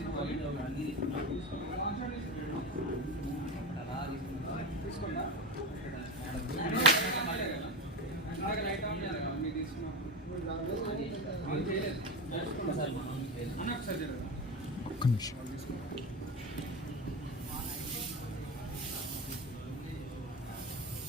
ఇంకో వీడియో అన్ని లాంచ్ చేసి అలా తీసుకోండా? లైట్ ఆన్ చేయాలి మీరు తీసుకున్నా. ఒక్క నిమిషం.